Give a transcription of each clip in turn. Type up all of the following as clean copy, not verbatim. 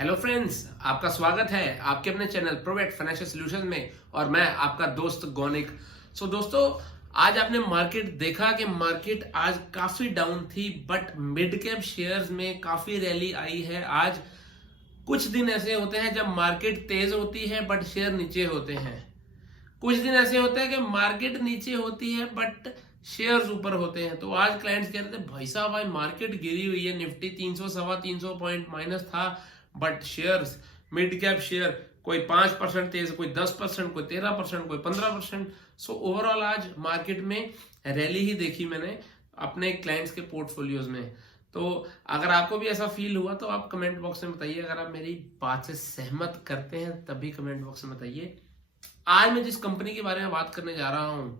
Hello friends, आपका स्वागत है आपके अपने चैनल प्रोवेट फाइनेंशियल सॉल्यूशंस में और मैं आपका दोस्त गौनिक। दोस्तों, आज आपने मार्केट देखा कि मार्केट आज काफी डाउन थी, बट मिड कैप शेयर्स में काफी रैली आई है। आज कुछ दिन ऐसे होते हैं जब मार्केट तेज होती है बट शेयर नीचे होते हैं। कुछ दिन ऐसे होते हैं कि मार्केट नीचे होती है बट शेयर्स ऊपर होते हैं। तो आज क्लाइंट्स कह रहे थे, भाई साहब आज मार्केट गिरी हुई है, निफ्टी 300 सवा 300 पॉइंट माइनस था, but shares, mid cap share कोई 5% तेज, कोई 10%, कोई 13%, कोई 15%। सो ओवरऑल आज मार्केट में रैली ही देखी मैंने अपने क्लाइंट्स के पोर्टफोलियोज में। तो अगर आपको भी ऐसा फील हुआ तो आप कमेंट बॉक्स में बताइए। अगर आप मेरी बात से सहमत करते हैं तभी कमेंट बॉक्स में बताइए। आज मैं जिस कंपनी के बारे में बात करने जा रहा हूं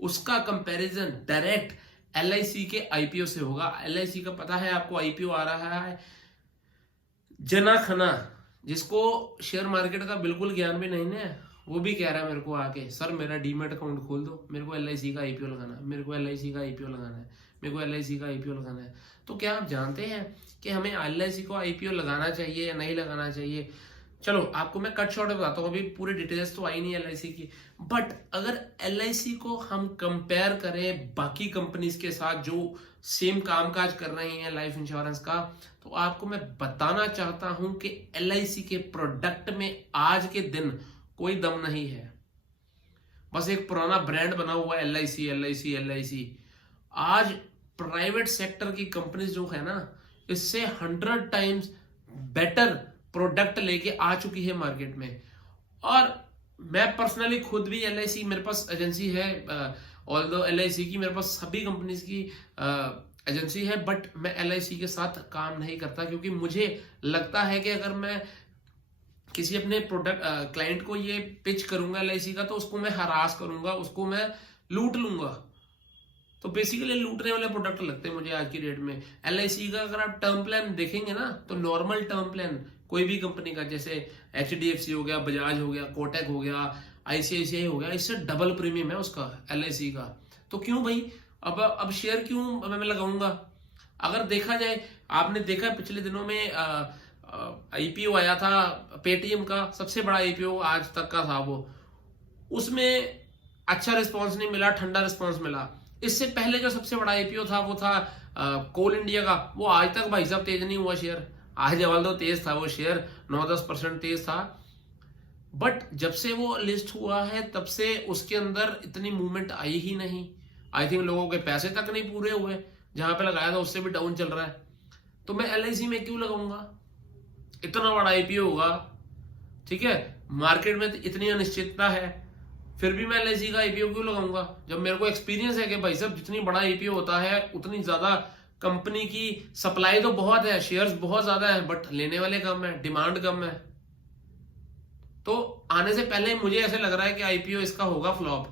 उसका कंपैरिजन डायरेक्ट एलआईसी के आईपीओ से होगा। एलआईसी का पता है आपको, आईपीओ आ रहा है। जना खन्ना, जिसको शेयर मार्केट का बिल्कुल ज्ञान भी नहीं है, वो भी कह रहा है मेरे को आके, सर मेरा डीमेट अकाउंट खोल दो, मेरे को एलआईसी का आईपीओ लगाना है, मेरे को एलआईसी का आईपीओ लगाना है, मेरे को एलआईसी का आईपीओ लगाना है। तो क्या आप जानते हैं कि हमें एलआईसी को आईपीओ लगाना चाहिए या नहीं लगाना चाहिए? चलो आपको मैं कट शॉर्ट में बताता हूँ, अभी पूरी डिटेल्स तो आई नहीं एलआईसी की। बट अगर एलआईसी को हम कंपेयर करें बाकी कंपनीज के साथ जो सेम कामकाज कर रही हैं लाइफ इंश्योरेंस का, तो आपको मैं बताना चाहता हूं कि एलआईसी के प्रोडक्ट में आज के दिन कोई दम नहीं है। बस एक पुराना ब्रांड बना हुआ है एलआईसी एलआईसी एलआईसी। आज प्राइवेट सेक्टर की कंपनीज जो है ना, इससे 100 टाइम्स बेटर प्रोडक्ट लेके आ चुकी है मार्केट में। और मैं पर्सनली खुद भी एलआईसी, मेरे पास एजेंसी है, ऑल्दो एलआईसी की मेरे पास सभी कंपनीज की एजेंसी है, बट मैं एलआईसी के साथ काम नहीं करता, क्योंकि मुझे लगता है कि अगर मैं किसी अपने प्रोडक्ट क्लाइंट को ये पिच करूंगा एलआईसी का, तो उसको मैं हरास करूंगा, उसको मैं लूट लूंगा। तो बेसिकली लूटने वाले प्रोडक्ट लगते हैं मुझे आज की डेट में। एलआईसी का अगर आप टर्म प्लान देखेंगे ना, तो नॉर्मल टर्म प्लान कोई भी कंपनी का, जैसे एचडीएफसी हो गया, बजाज हो गया, कोटक हो गया, आईसीआईसीआई हो गया, इससे डबल प्रीमियम है उसका एलआईसी का। तो क्यों भाई, अब शेयर क्यों मैं लगाऊंगा? अगर देखा जाए, आपने देखा पिछले दिनों में आईपीओ आया था पेटीएम का, सबसे बड़ा आईपीओ आज तक का था वो। उसमें अच्छा रिस्पॉन्स नहीं मिला, ठंडा रिस्पॉन्स मिला। इससे पहले जो सबसे बड़ा आईपीओ था वो था कोल इंडिया का, वो आज तक भाई साहब तेज नहीं हुआ शेयर। आज तो तेज था वो शेयर, 9-10% तेज था, बट जब से वो लिस्ट हुआ है तब से उसके अंदर इतनी मूवमेंट आई ही नहीं। आई थिंक लोगों के पैसे तक नहीं पूरे हुए, जहां पे लगाया था उससे भी डाउन चल रहा है। तो मैं एलआईसी में क्यों लगाऊंगा? इतना बड़ा आईपीओ होगा, ठीक है, मार्केट में इतनी अनिश्चितता है, फिर भी मैं एलआईसी का आईपीओ क्यों लगाऊंगा? जब मेरे को एक्सपीरियंस है कि भाई साहब जितनी बड़ा आईपीओ होता है उतनी ज्यादा कंपनी की सप्लाई तो बहुत है, शेयर्स बहुत ज्यादा है, बट लेने वाले कम है, डिमांड कम है। तो आने से पहले मुझे ऐसे लग रहा है कि आईपीओ इसका होगा फ्लॉप।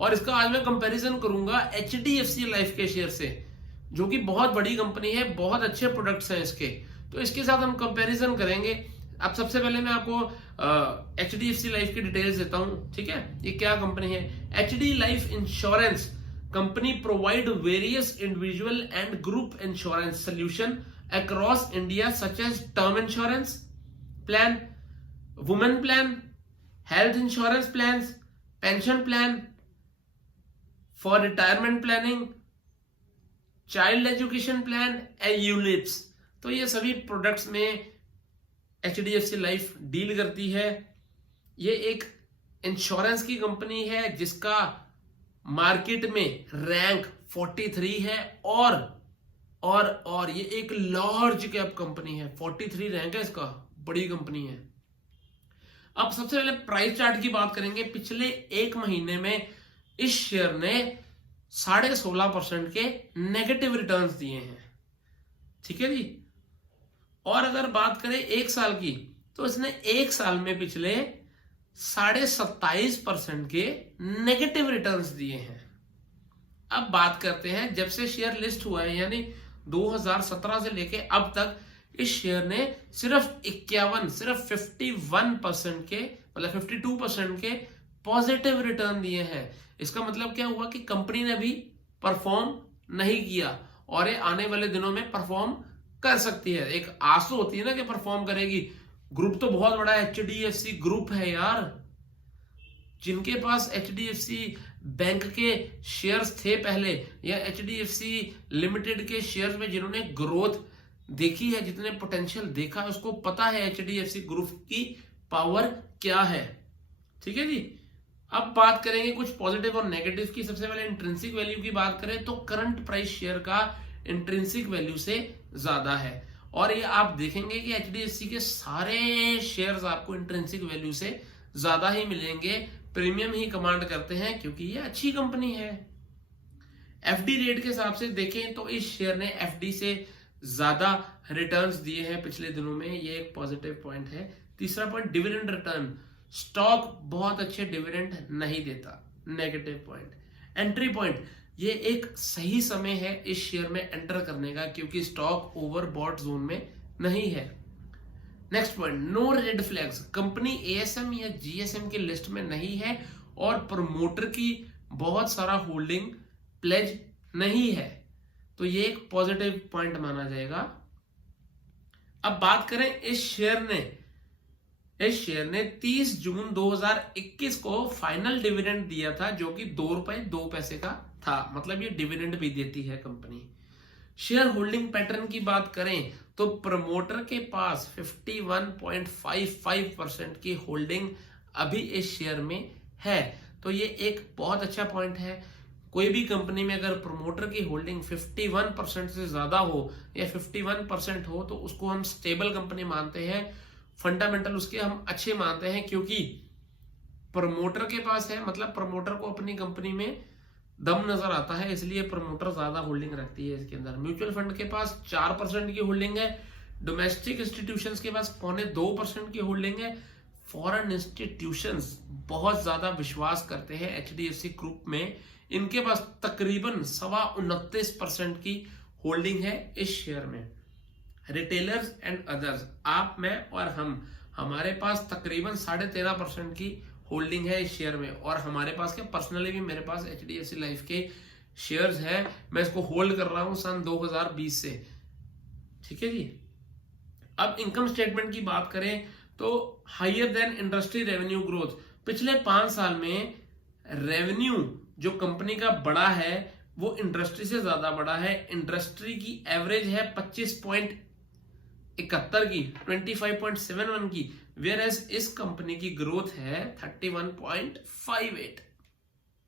और इसका आज मैं कंपैरिजन करूंगा एचडीएफसी लाइफ के शेयर से, जो कि बहुत बड़ी कंपनी है, बहुत अच्छे प्रोडक्ट्स हैं इसके। तो इसके साथ हम कंपैरिजन करेंगे। अब सबसे पहले मैं आपको एचडीएफसी लाइफ की डिटेल्स देता हूं, ठीक है। ये क्या कंपनी है? HD life insurance company provide various individual and group insurance solution across India such as term insurance plan, women plan, health insurance plan, pension plan, for retirement planning, child education plan and ULIPs. तो ये सभी products में HDFC life deal करती है। ये एक insurance की company है जिसका मार्केट में रैंक 43 है, और ये एक लार्ज कैप कंपनी है। 43 रैंक है इसका, बड़ी कंपनी है। अब सबसे पहले प्राइस चार्ट की बात करेंगे। पिछले एक महीने में इस शेयर ने 16.5% के नेगेटिव रिटर्न्स दिए हैं, ठीक है जी। और अगर बात करें एक साल की, तो इसने एक साल में पिछले 27.5% के नेगेटिव रिटर्न्स दिए हैं। अब बात करते हैं जब से शेयर लिस्ट हुआ है, यानी 2017 से लेके अब तक इस शेयर ने सिर्फ 51% के, मतलब 52% के पॉजिटिव रिटर्न दिए हैं। इसका मतलब क्या हुआ कि कंपनी ने भी परफॉर्म नहीं किया और ये आने वाले दिनों में परफॉर्म कर सकती है। एक आस तो होती है ना कि परफॉर्म करेगी। ग्रुप तो बहुत बड़ा है, एचडीएफसी ग्रुप है यार। जिनके पास एचडीएफसी बैंक के शेयर्स थे पहले, या एचडीएफसी लिमिटेड के शेयर्स में जिन्होंने ग्रोथ देखी है, जितने पोटेंशियल देखा है, उसको पता है एचडीएफसी ग्रुप की पावर क्या है। ठीक है जी। अब बात करेंगे कुछ पॉजिटिव और नेगेटिव की। सबसे पहले इंट्रिंसिक वैल्यू की बात करें तो करंट प्राइस शेयर का इंट्रिंसिक वैल्यू से ज्यादा है, और ये आप देखेंगे कि एचडीएफसी के सारे शेयर्स आपको इंट्रिंसिक वैल्यू से ज्यादा ही मिलेंगे, प्रीमियम ही कमांड करते हैं, क्योंकि ये अच्छी कंपनी है। एफडी रेट के हिसाब से देखें तो इस शेयर ने एफडी से ज्यादा रिटर्न्स दिए हैं पिछले दिनों में, ये एक पॉजिटिव पॉइंट है। तीसरा पॉइंट डिविडेंड रिटर्न, स्टॉक बहुत अच्छे डिविडेंड नहीं देता, नेगेटिव पॉइंट। एंट्री पॉइंट, ये एक सही समय है इस शेयर में एंटर करने का, क्योंकि स्टॉक ओवरबॉट जोन में नहीं है। Next point, no red flags, company ASM या जीएसएम की लिस्ट में नहीं है, और प्रमोटर की बहुत सारा होल्डिंग प्लेज नहीं है, तो ये एक पॉजिटिव पॉइंट माना जाएगा। अब बात करें इस शेयर ने 30 जून 2021 को फाइनल डिविडेंड दिया था, जो कि ₹2.02 का था, मतलब ये डिविडेंड भी देती है कंपनी। शेयर होल्डिंग पैटर्न की बात करें तो प्रमोटर के पास 51.55% की होल्डिंग अभी इस शेयर में है, तो ये एक बहुत अच्छा पॉइंट है। कोई भी कंपनी में अगर प्रमोटर की होल्डिंग 51% से ज्यादा हो या 51% हो तो उसको हम स्टेबल कंपनी मानते हैं, फंडामेंटल उसके हम अच्छे मानते हैं, क्योंकि प्रमोटर के पास है, मतलब प्रमोटर को अपनी कंपनी में दम नजर आता है, इसलिए प्रमोटर ज्यादा होल्डिंग रखती है इसके अंदर। म्यूचुअल फंड के पास 4% की होल्डिंग है, डोमेस्टिक इंस्टीट्यूशंस के पास 0.25% की होल्डिंग है, फॉरेन इंस्टीट्यूशंस बहुत ज्यादा विश्वास करते हैं एचडीएफसी ग्रुप में, इनके पास तकरीबन 29.25% की होल्डिंग है इस शेयर में। रिटेलर्स एंड अदर्स, आप, मैं और हमारे पास तकरीबन 13.5% की होल्डिंग है इस शेयर में, और हमारे पास क्या, पर्सनली भी मेरे पास एचडीएफसी लाइफ के शेयर्स हैं, मैं इसको होल्ड कर रहा हूं सन 2020 से। ठीक है जी। अब इनकम स्टेटमेंट की बात करें तो higher than industry revenue growth, पिछले 5 साल में रेवेन्यू जो कंपनी का बड़ा है वो इंडस्ट्री से ज्यादा बड़ा है। इंडस्ट्री की एवरेज है 25.71 की, 25.71 की, वेयर एज इस कंपनी की ग्रोथ है 31.58,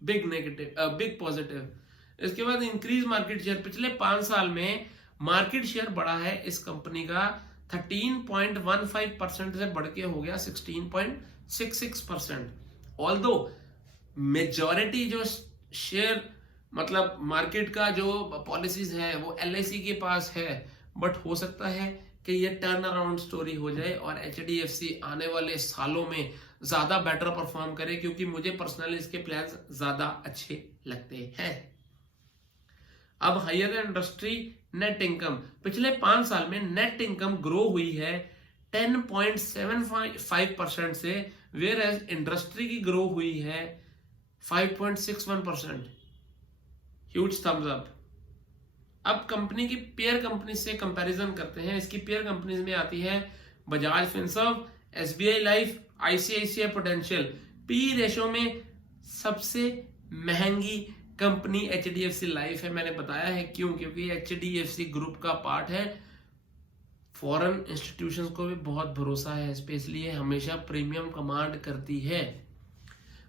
बिग नेगेटिव, बिग पॉजिटिव। इसके बाद इंक्रीज मार्केट शेयर, पिछले 5 साल में मार्केट शेयर बढ़ा है इस कंपनी का 13.15% से बढ़ के हो गया 16.66%। ऑल्दो मेजॉरिटी जो शेयर, मतलब मार्केट का जो पॉलिसीज है वो एलआईसी के पास है, बट हो सकता है कि ये टर्न अराउंड स्टोरी हो जाए और एचडीएफसी आने वाले सालों में ज्यादा बेटर परफॉर्म करे, क्योंकि मुझे पर्सनली इसके प्लान्स ज्यादा अच्छे लगते हैं। अब हायर इंडस्ट्री नेट इनकम, पिछले 5 साल में नेट इनकम ग्रो हुई है 10.75% से, वेयर एज इंडस्ट्री की ग्रो हुई है 5.61%। Huge thumbs up. अब कंपनी की पेयर कंपनी से कंपैरिजन करते हैं। इसकी पेयर कंपनीज में आती है Bajaj Finserv, SBI life, ICICI Prudential. P ratio में सबसे महंगी कंपनी एचडीएफसी लाइफ है। मैंने बताया है क्यों, क्योंकि एचडीएफसी ग्रुप का पार्ट है, फॉरेन इंस्टीट्यूशंस को भी बहुत भरोसा है इस पे, इसलिए हमेशा प्रीमियम कमांड करती है।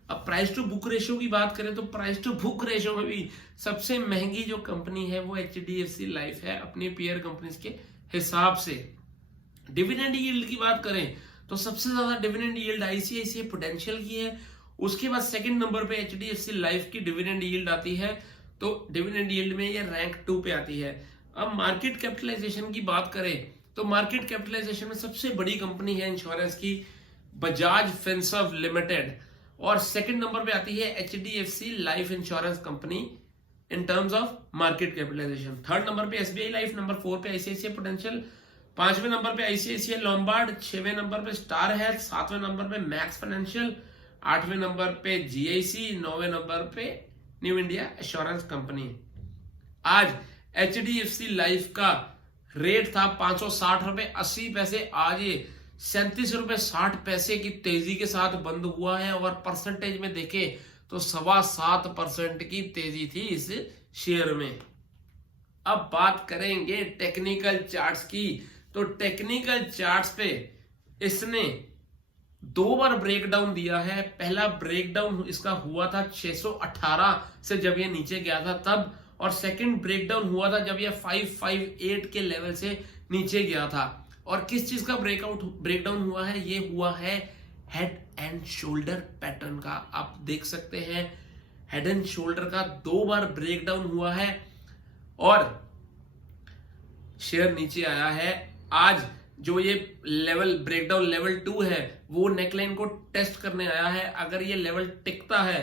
अब प्राइस टू बुक रेशियो की बात करें तो प्राइस टू बुक रेशियो में भी सबसे महंगी जो कंपनी है वो एचडीएफसी लाइफ है अपनी पेयर कंपनीज के हिसाब से। डिविडेंड यील्ड की बात करें तो सबसे ज्यादा डिविडेंड यील्ड आईसीआईसीआई प्रूडेंशियल की है, उसके बाद सेकंड नंबर पे एचडीएफसी लाइफ की डिविडेंड यील्ड आती है, तो डिविडेंड यील्ड में ये रैंक 2 पे आती है। अब मार्केट कैपिटलाइजेशन की बात करें तो मार्केट कैपिटलाइजेशन में सबसे बड़ी कंपनी है इंश्योरेंस की बजाज फिनसर्व लिमिटेड, और सेकंड नंबर पे आती है HDFC life insurance company in terms of market capitalisation. Third number पे एसबीआई लाइफ, नंबर 4 पे आईसीआईसीआई प्रूडेंशियल, 5वें नंबर पे आईसीआईसीआई लोम्बार्ड, 6वें नंबर पे स्टार हेल्थ, 7वें नंबर पे मैक्स फाइनेंशियल, 8वें नंबर पे जीआईसी, 9वें नंबर पे न्यू इंडिया एश्योरेंस कंपनी। आज एचडीएफसी लाइफ का रेट था 560 रुपए 80 पैसे, आज ये 37 रुपए 60 पैसे की तेजी के साथ बंद हुआ है और परसेंटेज में देखे तो 7.25% की तेजी थी इस शेयर में। अब बात करेंगे टेक्निकल चार्ट्स की। तो टेक्निकल चार्ट्स पे इसने 2 बार ब्रेकडाउन दिया है। पहला ब्रेकडाउन इसका हुआ था 618 से जब ये नीचे गया था तब, और सेकंड ब्रेकडाउन हुआ था जब ये 558 के लेवल से नीचे गया था। और किस चीज का ब्रेकडाउन हुआ है? ये हुआ है हेड एंड शोल्डर पैटर्न का। आप देख सकते हैं हेड एंड शोल्डर का 2 बार ब्रेकडाउन हुआ है और शेयर नीचे आया है। आज जो ये लेवल ब्रेकडाउन लेवल 2 है वो नेकलाइन को टेस्ट करने आया है। अगर ये लेवल टिकता है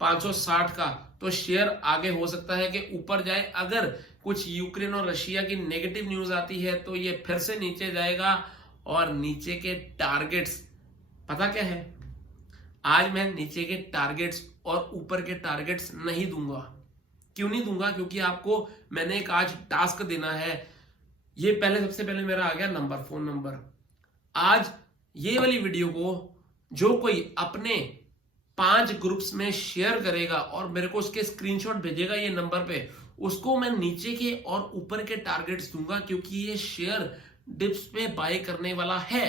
560 का तो शेयर आगे हो सकता है कि ऊपर जाए। अगर कुछ यूक्रेन और रशिया की नेगेटिव न्यूज आती है तो ये फिर से नीचे जाएगा। और नीचे के टारगेट्स पता क्या है? आज मैं नीचे के टारगेट्स और ऊपर के टारगेट्स नहीं दूंगा। क्यों नहीं दूंगा? क्योंकि आपको मैंने एक आज टास्क देना है। ये सबसे पहले मेरा आ गया नंबर, फोन नंबर। आज ये वाली वीडियो को जो कोई अपने 5 ग्रुप्स में शेयर करेगा और मेरे को उसके स्क्रीनशॉट भेजेगा ये नंबर पे, उसको मैं नीचे के और ऊपर के टारगेट्स दूंगा, क्योंकि ये शेयर डिप्स पे बाय करने वाला है।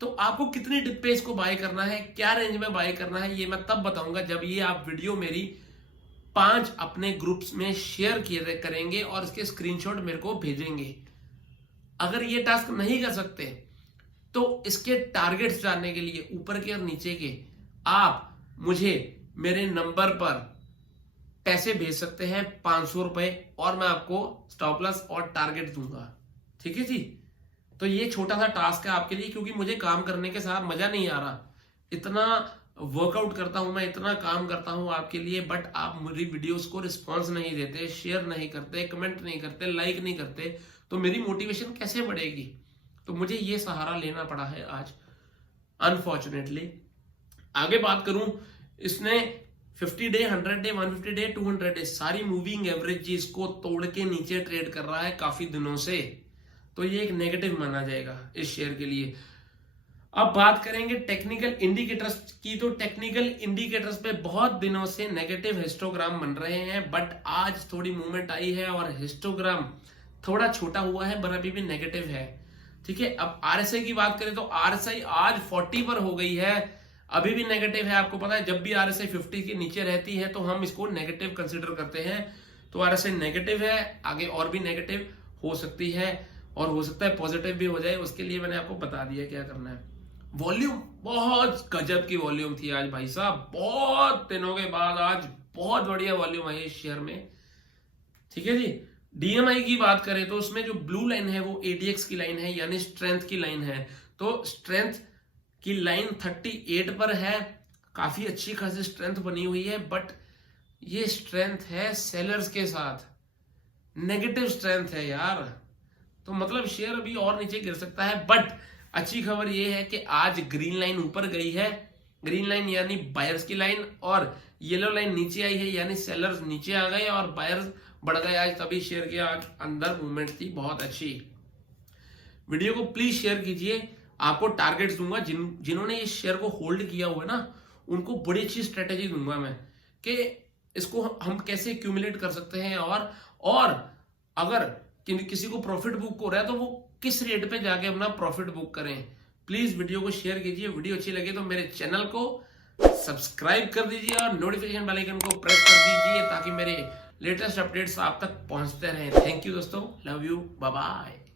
तो आपको कितनी डिप पे इसको बाय करना है, क्या रेंज में बाय करना है, ये मैं तब बताऊंगा जब ये आप वीडियो मेरी 5 अपने ग्रुप्स में शेयर करेंगे और इसके स्क्रीनशॉट मेरे को भेजेंगे। अगर ये टास्क नहीं कर सकते तो इसके टारगेट्स जानने के लिए ऊपर के और नीचे के आप मुझे मेरे नंबर पर पैसे भेज सकते हैं 500 रुपए, और मैं आपको स्टॉप लॉस और टारगेट दूंगा। ठीक है जी? तो ये छोटा सा टास्क है आपके लिए, क्योंकि मुझे काम करने के साथ मजा नहीं आ रहा। इतना वर्कआउट करता हूं मैं, इतना काम करता हूं आपके लिए, बट आप मेरी वीडियोस को रिस्पॉन्स नहीं देते, शेयर नहीं करते, कमेंट नहीं करते, लाइक नहीं करते, तो मेरी मोटिवेशन कैसे बढ़ेगी? तो मुझे ये सहारा लेना पड़ा है आज, अनफॉर्चुनेटली। आगे बात करूं, इसने 50 डे, 100 डे, 150 डे, 200 डे सारी मूविंग एवरेज को तोड़ के नीचे ट्रेड कर रहा है काफी दिनों से। तो ये एक नेगेटिव माना जाएगा इस शेयर के लिए। अब बात करेंगे टेक्निकल इंडिकेटर्स की। तो टेक्निकल इंडिकेटर्स पे बहुत दिनों से नेगेटिव हिस्टोग्राम बन रहे हैं, बट आज थोड़ी मूवमेंट आई है और हिस्टोग्राम थोड़ा छोटा हुआ है, पर अभी भी नेगेटिव है। ठीक है? अब आरएसआई की बात करें तो आरएसआई आज 40 पर हो गई है, अभी भी नेगेटिव है। आपको पता है जब भी आरएसआई 50 के नीचे रहती है तो हम इसको नेगेटिव कंसीडर करते हैं। तो आरएसआई नेगेटिव है, आगे और भी नेगेटिव हो सकती है और हो सकता है पॉजिटिव भी हो जाए। उसके लिए मैंने आपको बता दिया क्या करना है। वॉल्यूम बहुत गजब की वॉल्यूम थी आज भाई साहब, बहुत दिनों के बाद आज बहुत बढ़िया वॉल्यूम आई इस शेयर में। ठीक है जी? डीएमआई की बात करें तो उसमें जो ब्लू लाइन है वो एडीएक्स की लाइन है, यानी स्ट्रेंथ की लाइन है। तो स्ट्रेंथ की लाइन 38 पर है, काफी अच्छी खासी स्ट्रेंथ बनी हुई है, बट ये स्ट्रेंथ है सेलर्स के साथ, नेगेटिव स्ट्रेंथ है यार। तो मतलब शेयर अभी और नीचे गिर सकता है। बट अच्छी खबर ये है कि आज ग्रीन लाइन ऊपर गई है, ग्रीन लाइन यानी बायर्स की लाइन, और येलो लाइन नीचे आई है यानी सेलर्स नीचे आ गए और बायर्स बढ़ गए आज, तभी शेयर के आज अंदर मूवमेंट थी बहुत अच्छी। वीडियो को प्लीज शेयर कीजिए। आपको टारगेट्स दूंगा, जिन्होंने इस शेयर को होल्ड किया हुआ है ना, उनको बड़ी अच्छी स्ट्रेटेजी दूंगा मैं कि इसको हम कैसे एक्यूमुलेट कर सकते हैं, और अगर किसी को प्रॉफिट बुक हो रहा है तो वो किस रेट पे जाके अपना प्रॉफिट बुक करें। प्लीज वीडियो को शेयर कीजिए। वीडियो अच्छी लगे तो मेरे चैनल को सब्सक्राइब कर दीजिए और नोटिफिकेशन बेल आइकन को प्रेस कर दीजिए ताकि मेरे लेटेस्ट अपडेट्स आप तक पहुंचते रहें। थैंक यू दोस्तों, लव यू, बाय बाय।